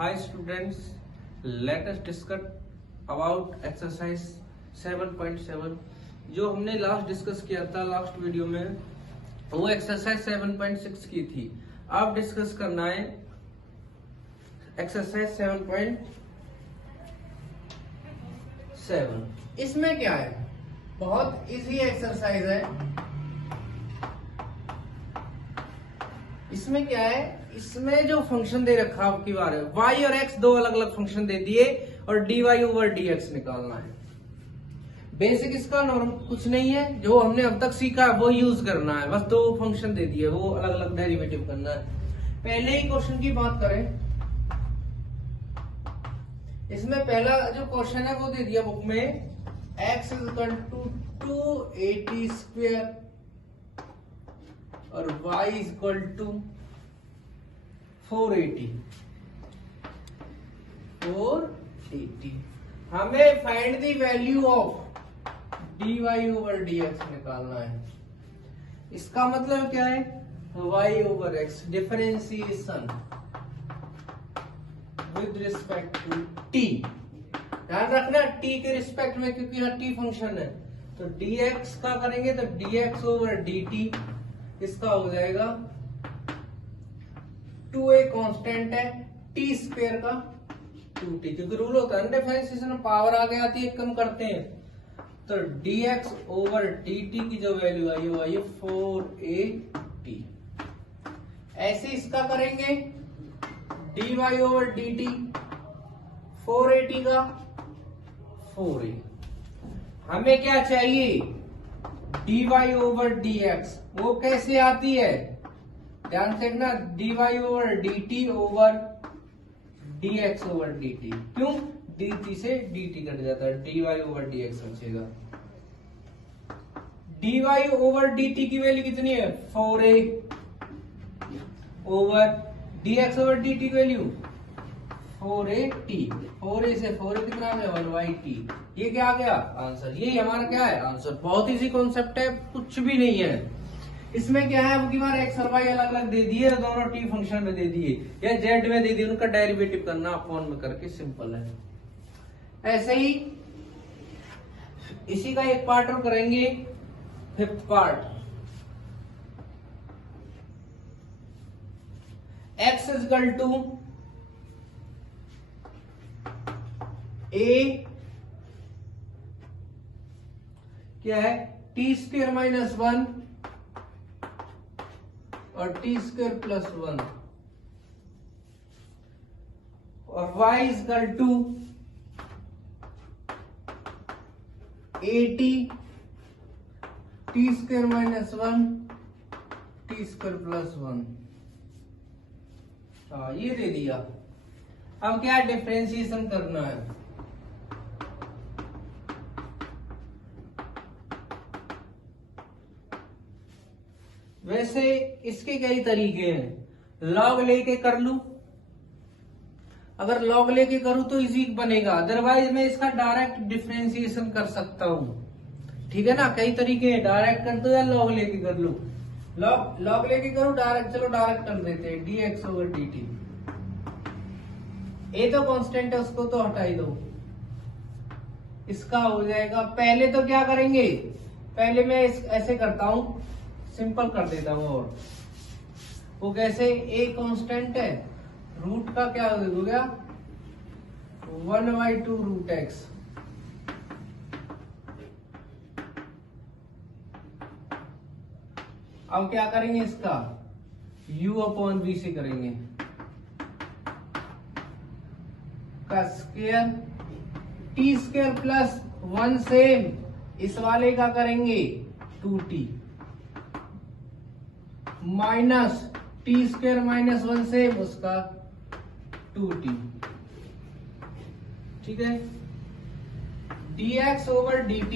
Hi students, let us discuss about exercise 7.7 जो हमने last discuss किया था लास्ट वीडियो में, वो एक्सरसाइज 7.6 की थी। अब डिस्कस करना है एक्सरसाइज 7.7। इसमें क्या है, बहुत इजी एक्सरसाइज है। इसमें क्या है, इसमें जो फंक्शन दे रखा आपकी बार है y और x दो अलग अलग फंक्शन दे दिए और dy ओवर dx निकालना है। बेसिक इसका नॉर्म कुछ नहीं है, जो हमने अब तक सीखा है वो यूज करना है। बस दो फंक्शन दे दिए, वो अलग अलग डेरिवेटिव करना है। पहले ही क्वेश्चन की बात करें, इसमें पहला जो क्वेश्चन है वो दे दिया बुक में x इक्वल टू 280 स्क्वायर और y इक्वल टू 480। हमें find the value of dy over dx निकालना है। इसका मतलब क्या है, y over x differentiation with respect to t। ध्यान रखना t के रिस्पेक्ट में, क्योंकि यहाँ t फंक्शन है। तो dx का करेंगे तो dx ओवर dt, इसका हो जाएगा 2a कांस्टेंट है, t स्क्वायर का 2t, क्योंकि रूल होता है डिफरेंशिएशन में पावर आगे आती है, कम करते हैं। तो dx ओवर dt की जो वैल्यू आई वो आई 4at। ऐसे इसका करेंगे dy ओवर dt 480 का 4a। हमें क्या चाहिए, dy ओवर dx, वो कैसे आती है, ध्यान से देखना, dy over dt over dx over dt। क्यों, dt से dt कट जाता है, dy ओवर dx बचेगा। dy ओवर dt की वैल्यू कितनी है, 4a over dx over dt की वैल्यू 4at। 4a से 4a कितना है, 1/t। ये क्या आ गया आंसर, ये हमारा क्या है आंसर। बहुत इजी कॉन्सेप्ट है, कुछ भी नहीं है इसमें। क्या है, अब की बार एक्स और वाई अलग अलग दे दिए, दोनों टी फंक्शन में दे दिए या जेड में दे दिए, उनका डेरिवेटिव करना अपॉन में करके, सिंपल है। ऐसे ही इसी का एक पार्ट और करेंगे, fifth part. X equal to a क्या है, टी स्क्वायर माइनस 1 और टी स्क्वायर प्लस 1 और y equal to 80 t square minus 1 t square plus 1। ये दे दिया। अब क्या डिफरेंशिएशन करना है। वैसे इसके कई तरीके हैं, लॉग लेके कर लूं, अगर लॉग लेके करूं तो इजी बनेगा, अदरवाइज मैं इसका डायरेक्ट डिफरेंशिएशन कर सकता हूं। ठीक है ना, कई तरीके हैं, डायरेक्ट कर दो या लॉग लेके कर लूं। लॉग लेके करूं, डायरेक्ट, चलो डायरेक्ट कर देते हैं, dx ओवर dt। ए तो कांस्टेंट है, उसको तो हटा ही दो, इसका हो जाएगा। पहले तो क्या करेंगे, पहले मैं ऐसे करता हूं, सिंपल कर देता हूं। और वो कैसे, ए कांस्टेंट है, रूट का क्या हो गया 1/2 रूट एक्स। अब क्या करेंगे, इसका u अपॉन v से करेंगे, का square, T square plus 1 same, इस वाले का करेंगे 2t minus T square minus 1 same, उसका 2t। ठीक है, dx ओवर dt,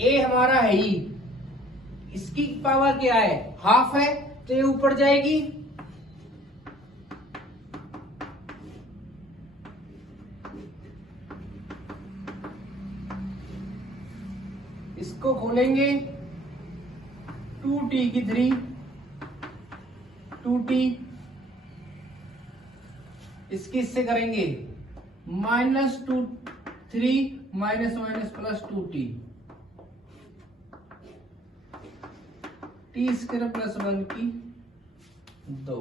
a हमारा है ही, इसकी पावर क्या है, हाफ है, तो ये ऊपर जाएगी, इसको खोलेंगे 2t की 3 2t इसकी इससे करेंगे -2 3 minus minus plus 2t T square plus 1 की 2,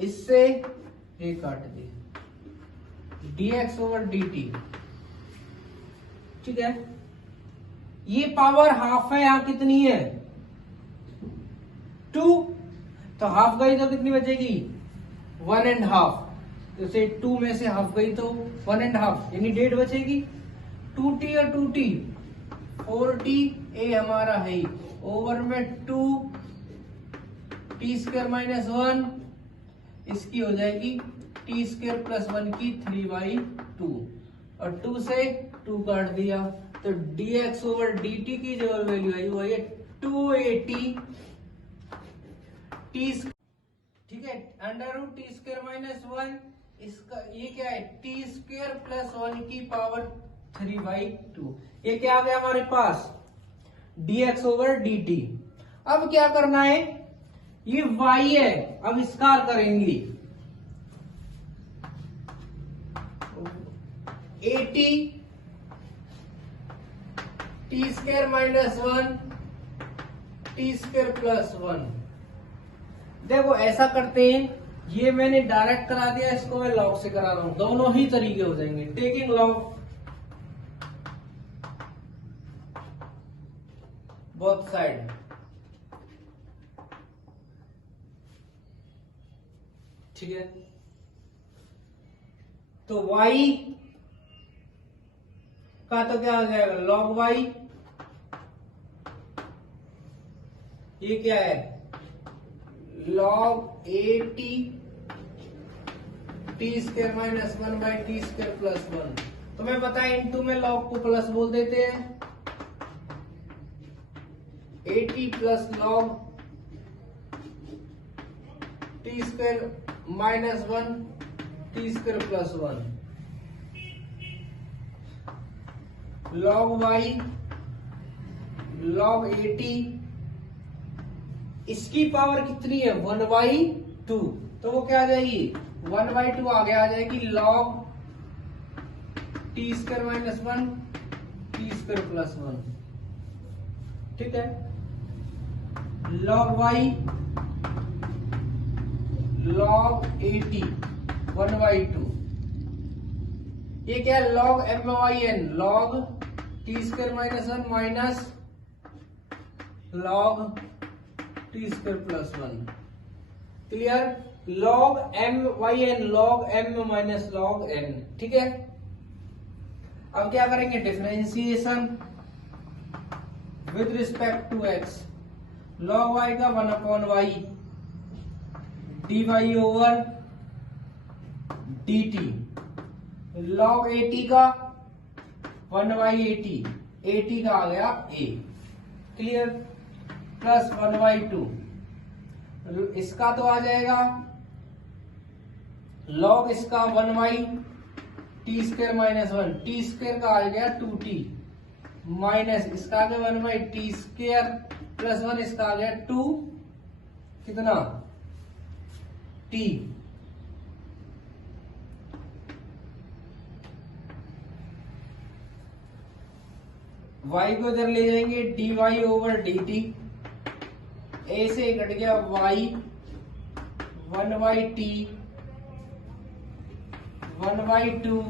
इससे ये काट दिया dx ओवर dt। ठीक है, ये पावर हाफ है, यहां कितनी है 2, तो हाफ गई तो कितनी बचेगी 1.5, जैसे 2 में से हाफ गई तो 1.5 यानी 1.5 बचेगी। 2t और 2t 4t ए हमारा है ओवर में 2 टी स्क्वायर माइनस 1, इसकी हो जाएगी टी स्क्वायर प्लस 1 की 3/2 और 2 से 2 काट दिया तो dx ओवर dt की जो वैल्यू आई वो है 280 टी। ठीक है, under root t square minus 1, इसका ये क्या है टी स्क्वायर प्लस 1 की पावर 3/2। ये क्या आ गया हमारे पास dx ओवर dt। अब क्या करना है, ये y है, अब विस्तार करेंगे 80 t square minus 1 t square plus 1। देखो ऐसा करते हैं, ये मैंने डायरेक्ट करा दिया, इसको मैं लॉग से करा रहा हूं, दोनों ही तरीके हो जाएंगे। टेकिंग लॉग बोथ साइड, ठीक है, तो y का तो क्या हो जाएगा log y, ये क्या है log 80 t square minus 1/t square plus 1। तुम्हें पता है इनटू में log को प्लस बोल देते हैं, 80 plus log t square minus 1 t square plus 1 log y log 80, इसकी पावर कितनी है 1/2, तो वो क्या आ जाएगी 1/2 आगे आ जाएगी log t square minus 1 t square plus 1। ठीक है, log y log 80 1/2, ये क्या है log m/n log t square minus 1 minus log t square plus 1। Clear, log m/n log m minus log n। ठीक है, अब क्या करेंगे differentiation with respect to x, log y का 1/y dy over dt, log 80 का 1/80, 80 का आ गया a। Clear, plus 1/2, इसका तो आ जाएगा log इसका 1/t square minus 1, t square का आ गया 2t माइनस इसका आ गया 1/t स्क्वायर प्लस 1, इसका आ गया 2 कितना t। y को इधर ले जाएंगे dy ओवर dt, a से कट गया y 1/t 1/2,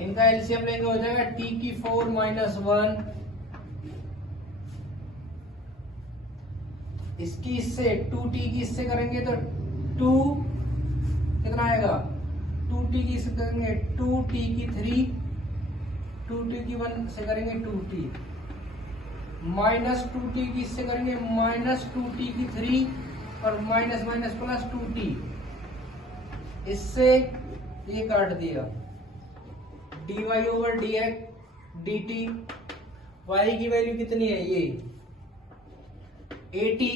इनका एलसीएम लेंगे हो जाएगा t की 4 माइनस 1, इसकी इससे 2t की इससे करेंगे तो 2 कितना आएगा 2t की इससे करेंगे 2t की 3, 2t की 1 से करेंगे 2t माइनस 2t की इससे करेंगे माइनस 2t की 3 और माइनस माइनस प्लस 2t, इससे ये काट दिया dy ओवर dt। y की वैल्यू कितनी है ये 80,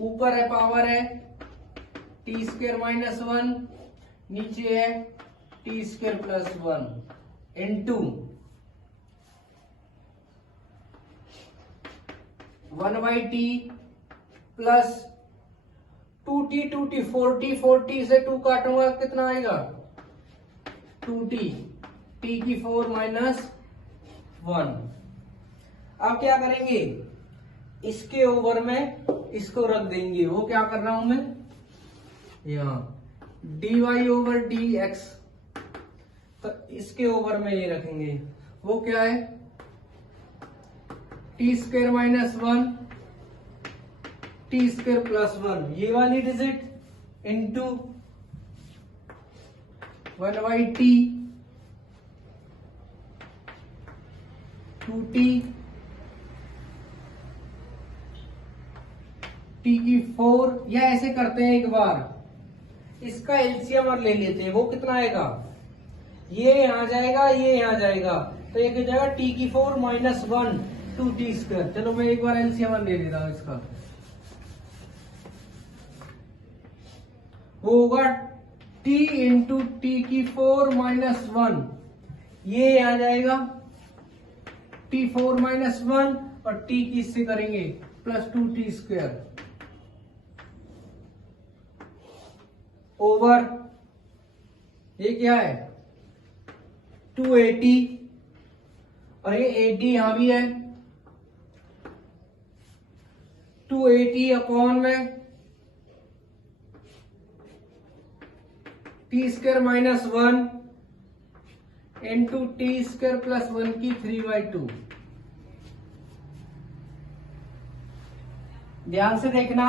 ऊपर है पावर है टी स्क्वायर माइनस 1, नीचे है T square plus 1 into 1/t plus 2t 40, 40 से 2 काटूंगा कितना आएगा 2t, t की 4 माइनस 1। अब क्या करेंगे, इसके ओवर में इसको रख देंगे। वो क्या कर रहा हूं मैं यहां dy ओवर dx, तो इसके ओवर में ये रखेंगे। वो क्या है T square minus 1 t square plus 1, ये वाली digit into 1/t 2t t की 4, या ऐसे करते हैं एक बार इसका एलसीएम और ले लेते हैं। वो कितना आएगा, ये यहां जाएगा ये यहां जाएगा, तो एक हो जाएगा t की 4 माइनस 1 2t स्क्वायर। चलो मैं एक बार एलसीएम ले लेता हूं इसका, वो होगा t इंटू टी की 4 माइनस 1, ये आ जाएगा t 4 माइनस 1 और t की इससे करेंगे प्लस 2t स्क्वायर ओवर ये क्या है 280, और ये 80 यहां भी है 280 अपॉन में T square minus 1 into T square plus 1 की 3/2। ध्यान से देखना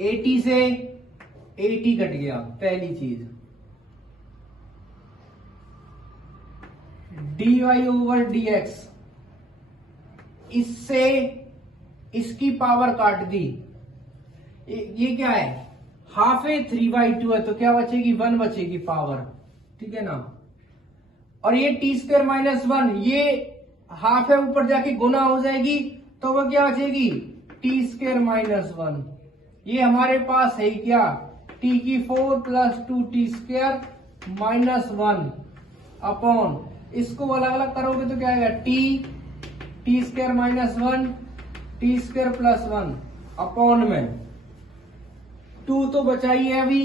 80 से 80 कट गया, पहली चीज dy ओवर dx, इससे इसकी पावर काट दी, ये क्या है हाफ है 3/2 है, तो क्या बचेगी 1 बचेगी पावर, ठीक है ना। और ये टी स्क्वायर माइनस 1, ये हाफ है ऊपर जाके गुना हो जाएगी, तो वो क्या बचेगी टी स्क्वायर माइनस 1। ये हमारे पास है क्या t की 4 plus 2t square minus 1 upon, इसको अलग अलग करोगे तो क्या आएगा T square minus 1 t square plus 1 upon में 2 तो बचा ही है अभी,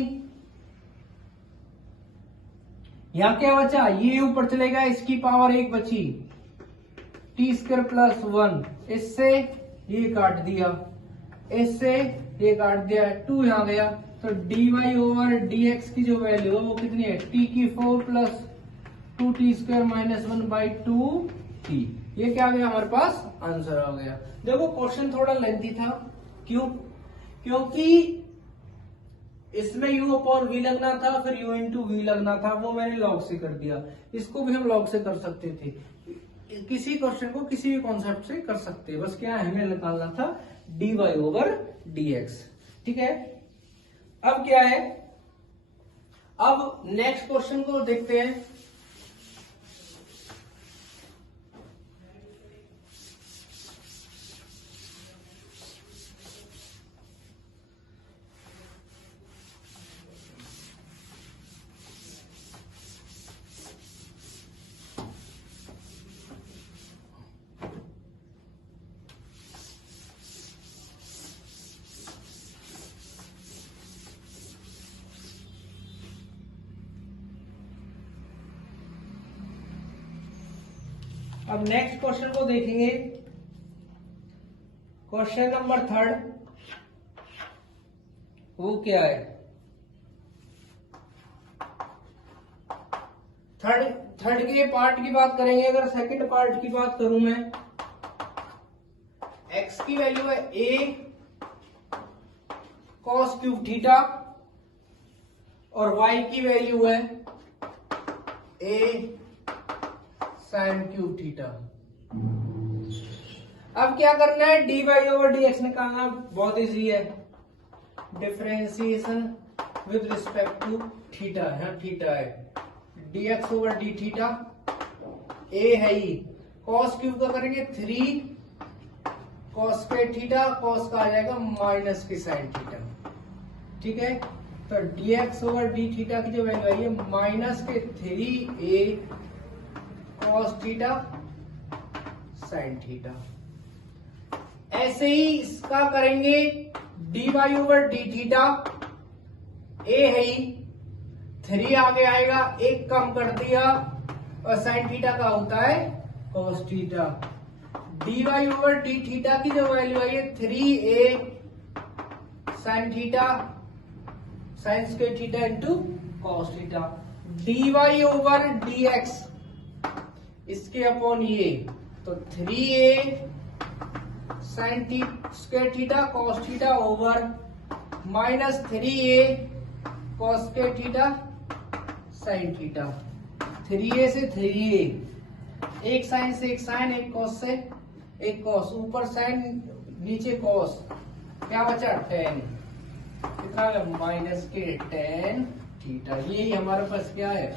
यहां क्या बचा ये ऊपर चलेगा, इसकी पावर 1 बची टी स्क्वायर प्लस 1, इससे ये काट दिया, इससे ये काट दिया, 2 यहां गया, तो dy ओवर dx की जो वैल्यू है वो कितनी है t की 4 plus 2t square minus 1/2t। ये क्या आ गया हमारे पास आंसर आ गया। देखो क्वेश्चन थोड़ा लेंथी था, क्यों, क्योंकि इसमें u अपॉन v लगना था, फिर u इंटू v लगना था, वो मैंने लॉग से कर दिया। इसको भी हम लॉग से कर सकते थे, किसी क्वेश्चन को किसी भी कॉन्सेप्ट से कर सकते हैं, बस क्या हमें निकालना था dy ओवर dx, ठीक है। अब क्या है, अब नेक्स्ट क्वेश्चन को देखते हैं। अब नेक्स्ट क्वेश्चन को देखेंगे, क्वेश्चन नंबर 3, वो क्या है थर्ड के पार्ट की बात करेंगे। अगर सेकंड पार्ट की बात करूं मैं, x की वैल्यू है a cos क्यूब थीटा और y की वैल्यू है a sin क्यूब थीटा। अब क्या करना है dy ओवर dx निकालना, बहुत इजी है, differentiation with respect to theta, यहाँ थीटा है dx over d theta, a है ही cos क्यूब का करेंगे 3 cos के थीटा, cos का आ जाएगा माइनस के sin थीटा, ठीक है। तो dx ओवर डी थीटा की जो वैल्यू आई है माइनस के 3a cos theta sin theta. ऐसे ही इसका करेंगे dy ओवर डी थीटा, ए है ही 3 आगे आएगा, एक कम कर दिया और साइन थीटा का होता है cos theta. dy over d theta की जो वैल्यू आई है 3a sine theta sine square theta into cos theta. dy over dx इसके अपॉन ये, तो 3a sine square theta cos theta over minus 3a cos square theta sine theta. 3a से 3a, एक sign से एक sign, एक cos से एक cos, ऊपर साइन नीचे cos, क्या बचा tan, कितना माइनस के tan थीटा। यही हमारे पास क्या है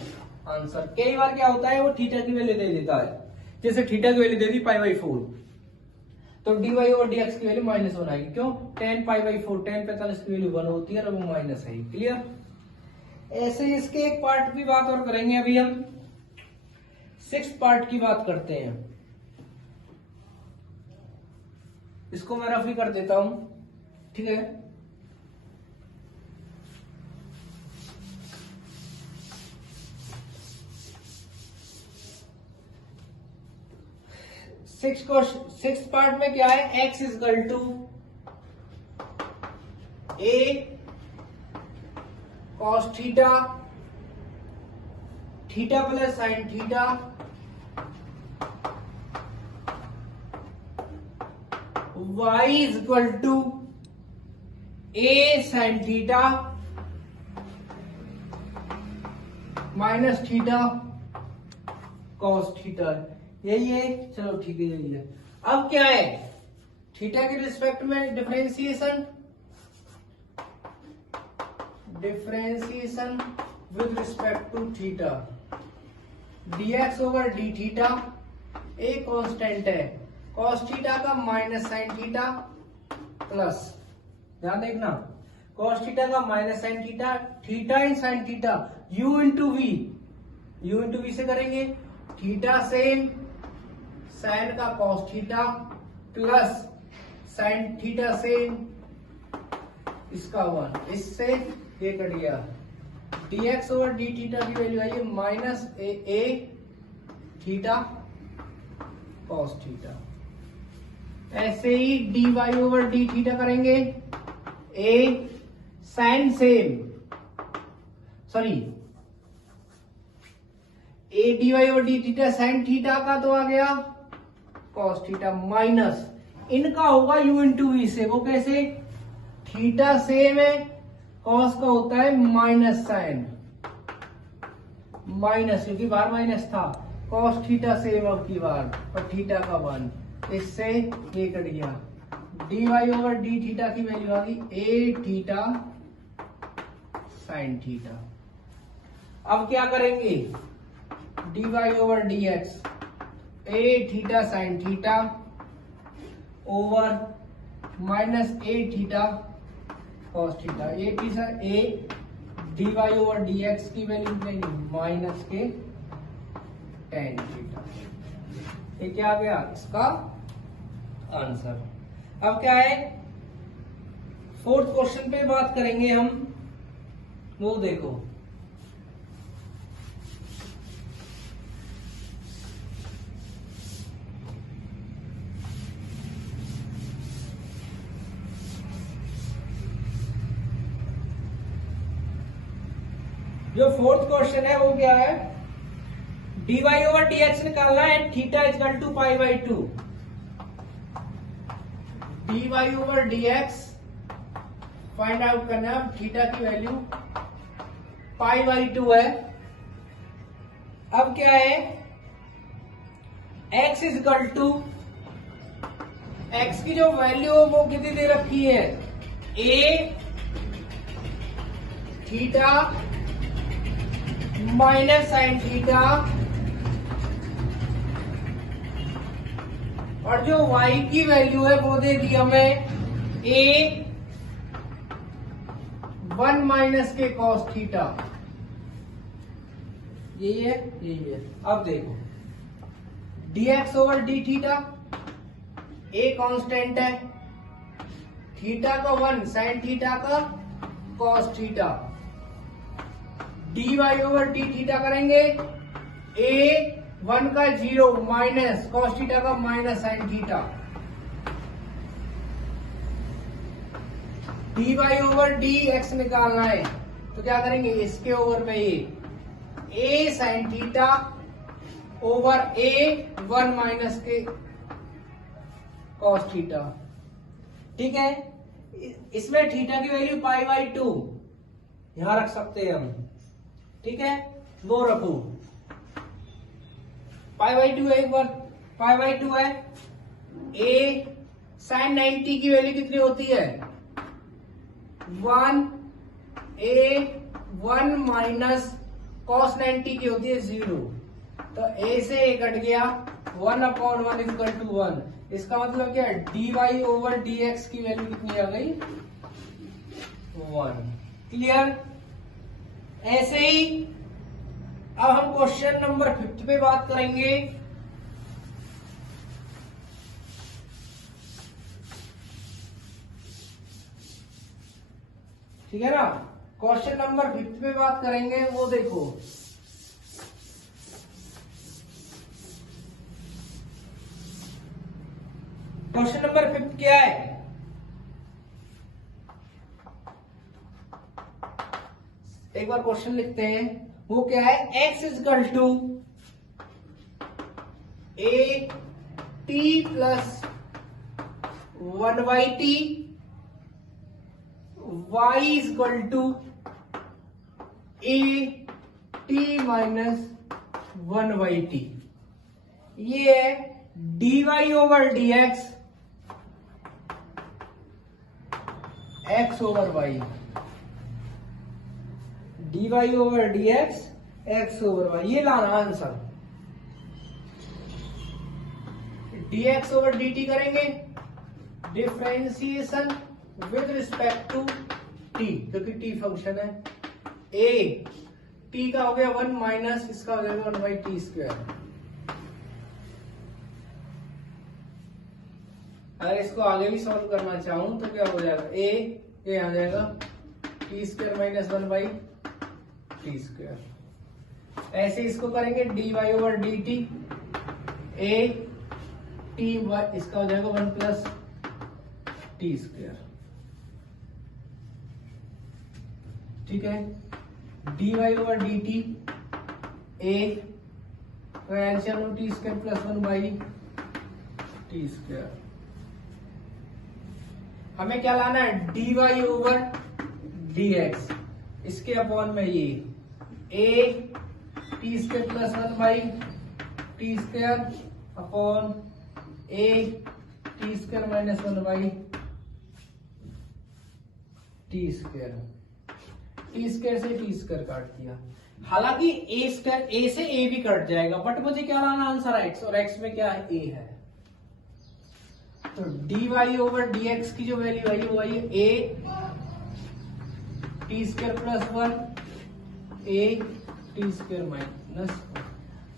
आंसर। कई बार क्या होता है वो थीटा की वैल्यू दे देता है, जैसे थीटा की वैल्यू दे दी π/4, तो dy और dx की वैल्यू -1 आएगी। क्यों? tan π/4, tan 45 की वैल्यू 1 होती है और वो माइनस है। क्लियर? ऐसे इसके एक पार्ट की बात और करेंगे। अभी हम 6th पार्ट की बात करते हैं। इसको मैं रफ ही कर देता हूं, ठीक है। सिक्स पार्ट में क्या है, x equal to a cos theta, theta plus sine theta y equal to a sine theta minus theta cos theta. यही है, चलो ठीक है यही है। अब क्या है, थीटा के रिस्पेक्ट में differentiation with respect to theta, dx over d theta, a constant है, cos थीटा का माइनस साइन थीटा प्लस, ध्यान देखना, cos थीटा का minus sine theta, theta in sine theta, u into v से करेंगे, theta same sine का cos theta plus sine theta same इसका 1, इससे ये कट गया। dx ओवर डी थीटा की वैल्यू आई है minus a theta cos theta. ऐसे ही dy ओवर डी थीटा करेंगे, ए साइन सेम, सॉरी ए dy over d theta sine theta का तो आ गया cos थीटा माइनस, इनका होगा u इंटू वी से। वो कैसे, थीटा सेम है, cos का होता है माइनस साइन, माइनस क्योंकि बार माइनस था, cos थीटा सेम अब की बार और थीटा का 1, इससे ये कट गया। dy ओवर डी थीटा की वैल्यू आ गई ए थीटा साइन थीटा। अब क्या करेंगे, dy over dx, a theta sine theta over minus a theta cos theta. A theta a dy over dx की वैल्यू निकलेगी माइनस के tan थीटा। ये क्या आ गया इसका आंसर। अब क्या है, 4th क्वेश्चन पे बात करेंगे हम। वो देखो, जो 4th क्वेश्चन है वो क्या है, dy ओवर dx निकालना है, theta equal to π/2, dy over dx find out करना है, थीटा की वैल्यू π/2 है। अब क्या है, x इजकल टू, x की जो वैल्यू है वो कितनी दे रखी है, a theta minus sine theta, और जो y की वैल्यू है वो दे दी हमें a 1 माइनस के cos थीटा। यही है। अब देखो, dx over d theta a constant है, थीटा का 1 साइन थीटा का cos theta, d y over d theta करेंगे, ए 1 का 0 माइनस कॉस थीटा का minus sine theta, d y over d x निकालना है तो क्या करेंगे, इसके ओवर में a sine theta over a 1 minus के कॉस थीटा। ठीक है, इसमें थीटा की वैल्यू π/2 यहां रख सकते हैं हम। ठीक है, वो रखो π/2 है, एक बार π/2 है। ए साइन 90 की वैल्यू कितनी होती है, 1, ए 1 माइनस कॉस 90 की होती है 0, तो ए से ए कट गया, 1/1 इक्वल टू 1। इसका मतलब क्या है, d y over d x की वैल्यू कितनी आ गई, 1। क्लियर। ऐसे ही अब हम क्वेश्चन नंबर 50 पे बात करेंगे। ठीक है ना, क्वेश्चन नंबर 50 पे बात करेंगे। वो देखो, क्वेश्चन नंबर 50 क्या है, एक बार क्वेश्चन लिखते हैं। वो क्या है, x equal to a t plus 1/t, y equal to a t minus 1/t। ये है d y over d x over y, d y over d x over y, ये लाना answer. D x over d t करेंगे, differentiation with respect to t, क्योंकि t function है। A T का हो गया 1 माइनस इसका हो जाएगा 1/t²। अगर इसको आगे भी सॉल्व करना चाहूं तो क्या हो जाएगा, ए आ जाएगा t² माइनस 1/t²। ऐसे इसको करेंगे d y over d t, a t इसका हो जाएगा 1 प्लस t²। ठीक है, d y over d t, a LCM t² plus 1/t²। हमें क्या लाना है, d y over d x, इसके अपॉन में ये a t² plus 1/t² upon a t² minus 1/t²। t² से t² काट दिया। हालांकि ए से ए भी कट जाएगा, बट मुझे क्या लाना आंसर है एक्स, और एक्स में क्या है, ए है। तो d y over d x की जो वैल्यू आई वो आई है a t² plus 1 a t² minus.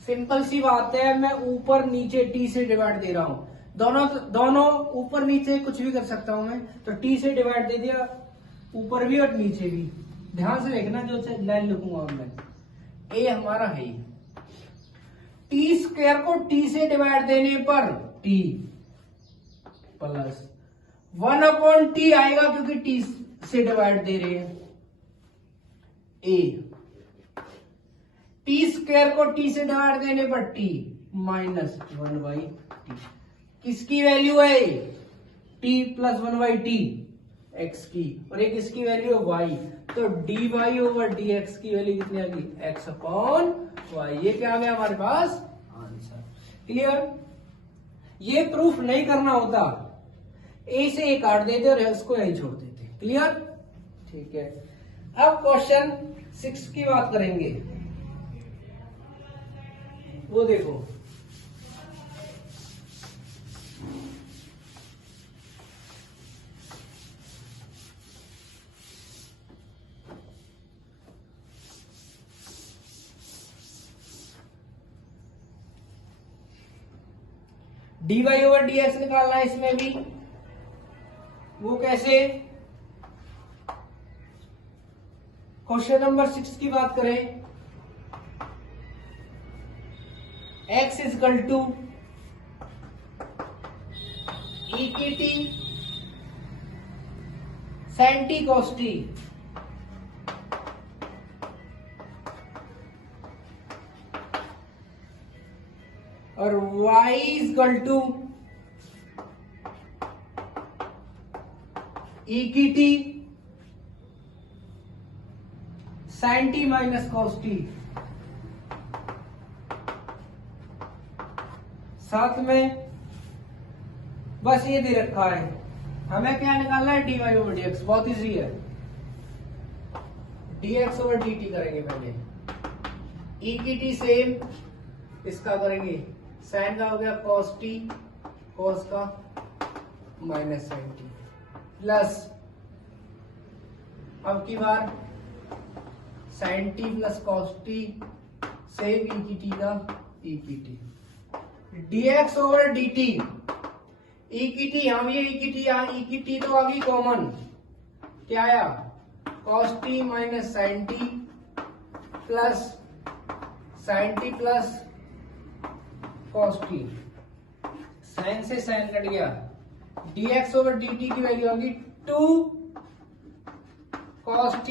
Simple सी बात है, मैं ऊपर नीचे टी से डिवाइड दे रहा हूं, दोनों ऊपर नीचे कुछ भी कर सकता हूं मैं, तो टी से डिवाइड दे दिया, ऊपर भी और नीचे भी। ध्यान से देखना जो लाइन लिखूंगा मैं, ए हमारा है t² को t से डिवाइड देने पर t प्लस 1/t आएगा, क्योंकि t से डिवाइड दे रहे हैं। ए t² को t से डिवाइड देने पर t माइनस 1/t। किसकी वैल्यू है, t प्लस 1/t x की, और एक इसकी वैल्यू है y। तो d y over d x की वैल्यू कितनी आ गई, x अपॉन वाई। ये क्या आ गया हमारे पास आंसर। क्लियर। ये प्रूफ नहीं करना होता, ए से ए काट देते और इसको यही छोड़ देते। क्लियर। ठीक है, अब क्वेश्चन 6 की बात करेंगे। वो देखो, dy ओवर dx निकालना है इसमें भी। वो कैसे? क्वेश्चन नंबर 6 की बात करें, x इजकल टू ई की t sine t cos t, और y इजकल टू ई की t sine t minus cos t. साथ में बस ये दे रखा है, हमें क्या निकालना है? D y over d x. बहुत इजी है, d x over d t करेंगे पहले, ई की टी सेम, इसका करेंगे साइन का हो गया कॉस टी, कॉस का माइनस साइन टी, प्लस अब की बार sine t plus cos t same e की टी का ई की t, dx over dt, e की टी हम ये ई की टी, ई की टी तो आ गई कॉमन, क्या आया? cos t minus sine t plus sine t plus cos t, sine से साइन कट गया, dx ओवर dt की वैल्यू आ गई 2 cos t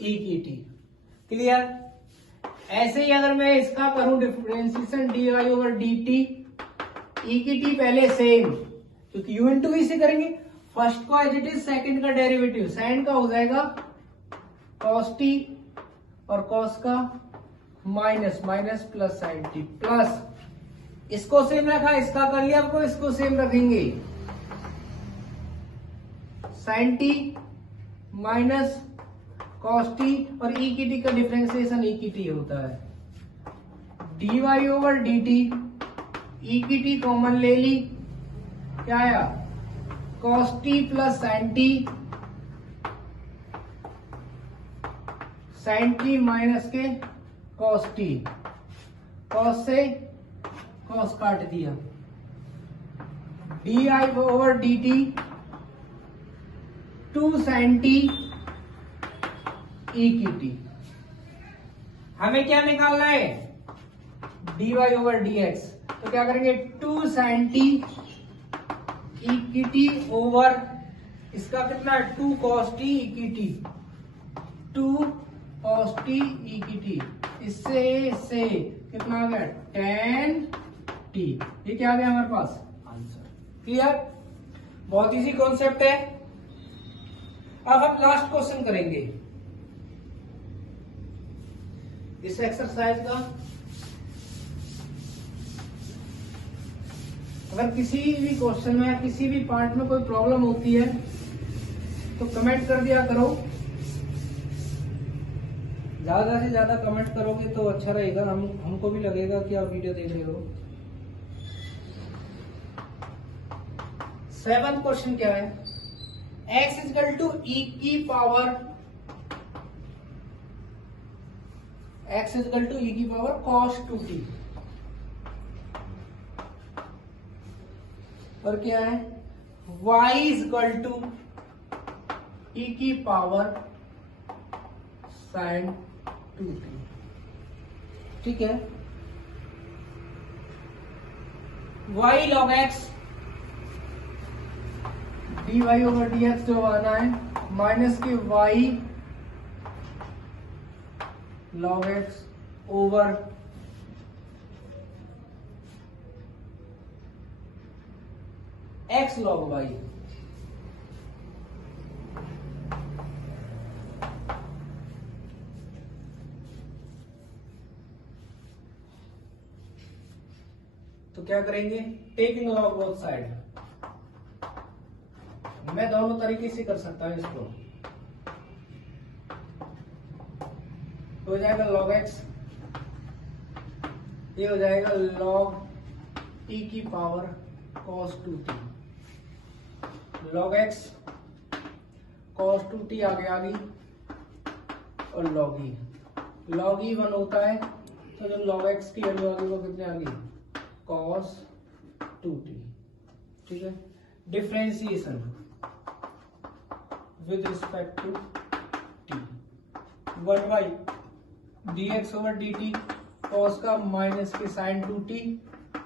ई की टी। क्लियर? ऐसे ही अगर मैं इसका करूं differentiation d y over d t, e की टी पहले सेम, क्योंकि यू इंटू वी से करेंगे, फर्स्ट को एज इट इज, सेकंड का डेरिवेटिव, साइन का हो जाएगा कॉस टी और कॉस का minus minus plus sine t, plus इसको सेम रखा, इसका कर लिया आपको, इसको सेम रखेंगे, sine t minus cos t, और ई की टी का डिफरेंशिएशन ई की टी होता है, d y over d t, e की टी कॉमन ले ली, क्या आया? Cos t plus sine t, sine t minus के कॉस टी, कॉस से कॉस काट दिया, d i over d t 2 sine t e की टी। हमें क्या निकालना है? D y over d x, तो क्या करेंगे? 2 साइन टी ई की टी ओवर इसका कितना है? 2 कॉस टी ई की टी, 2 कॉस टी ई की टी, इससे कितना आ गया? 10 टी। ये क्या आ गया हमारे पास? आंसर। क्लियर? बहुत इजी कॉन्सेप्ट है। अब हम लास्ट क्वेश्चन करेंगे इस एक्सरसाइज का। अगर किसी भी क्वेश्चन में या किसी भी पार्ट में कोई प्रॉब्लम होती है तो कमेंट कर दिया करो, ज्यादा से ज्यादा कमेंट करोगे तो अच्छा रहेगा, हमको भी लगेगा कि आप वीडियो देख रहे हो। 7th क्वेश्चन क्या है? x इजकल टू ई की power, x equal to e की पावर cos 2t, और क्या है? y इजकल टू ई की पावर sin 2t। ठीक है, y log x dy over dx जो आना है, माइनस के y log x over x log y। तो क्या करेंगे? Taking log both side. मैं दोनों तरीके से कर सकता हूं इसको। हो जाएगा log x, ये हो जाएगा log e की power cos 2t, log x cos 2t आगे और log e 1 होता है, तो जो log x की वैल्यू आ गई वो कितने आ गई? cos 2t। ठीक है, differentiation with respect to t, 1 by dx over dt cos का माइनस के साइन 2t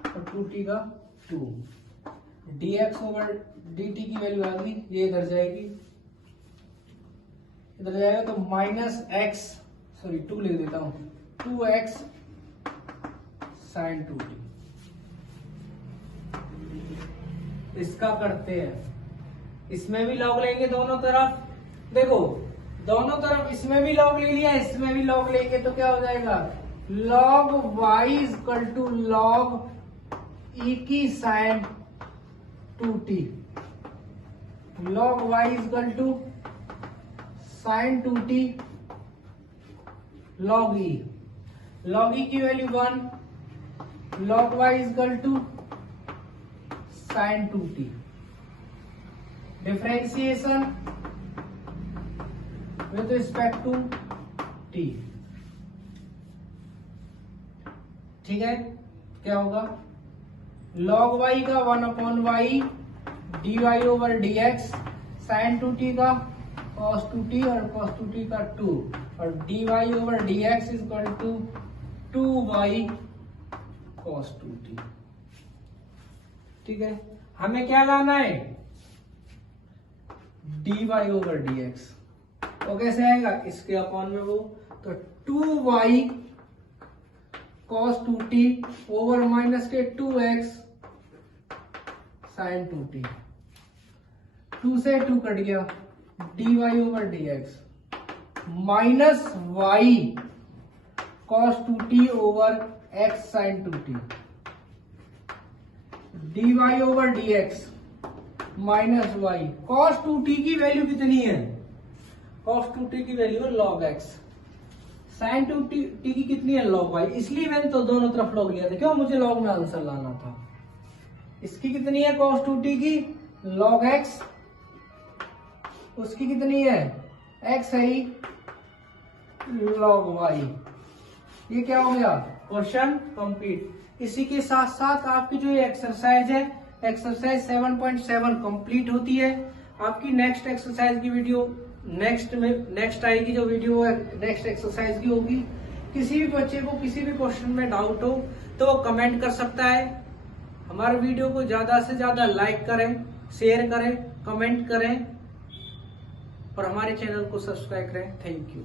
और 2t का 2, dx ओवर dt की वैल्यू आ गई, ये इधर जाएगी, इधर जाएगा तो माइनस एक्स, सॉरी 2 लिख देता हूं, 2x साइन 2t। इसका करते हैं, इसमें भी लॉग लेंगे दोनों तरफ, देखो दोनों तरफ इसमें भी लॉग ले लिया, इसमें भी लॉग लेंगे तो क्या हो जाएगा, log y equal to log e की sine 2t, log y equal to sine 2t log e, log e की value 1, log y equal to sine 2t, differentiation with respect to t। ठीक है, क्या होगा, log y का 1/y dy over dx, sign 2t का cos 2t और cos 2t का 2 और dy over dx equal to 2y cos 2t। ठीक है, हमें क्या लाना है, dy ओवर dx, तो कैसे आएगा, इसके अपॉन में वो, तो 2y cos 2t over minus के 2x साइन 2t, 2 से 2 कट गया, dy over dx minus y cos 2t over x sine 2t, dy over dx minus y cos 2t की वैल्यू कितनी है, cos 2t की वैल्यू है log x, sine 2t की कितनी है log y, इसलिए मैंने तो दोनों तरफ log लिया था, क्यों, मुझे log में आंसर लाना था। इसकी कितनी है cos 2t की log x, उसकी कितनी है x है ही log y। ये क्या हो गया, क्वेश्चन कंप्लीट। इसी के साथ साथ आपकी जो ये एक्सरसाइज है, एक्सरसाइज 7.7 कंप्लीट होती है। आपकी नेक्स्ट एक्सरसाइज की वीडियो नेक्स्ट आएगी, जो वीडियो है नेक्स्ट एक्सरसाइज की होगी। किसी भी बच्चे को किसी भी क्वेश्चन में डाउट हो तो वो कमेंट कर सकता है। हमारे वीडियो को ज्यादा से ज्यादा लाइक करें, शेयर करें, कमेंट करें और हमारे चैनल को सब्सक्राइब करें। Thank you.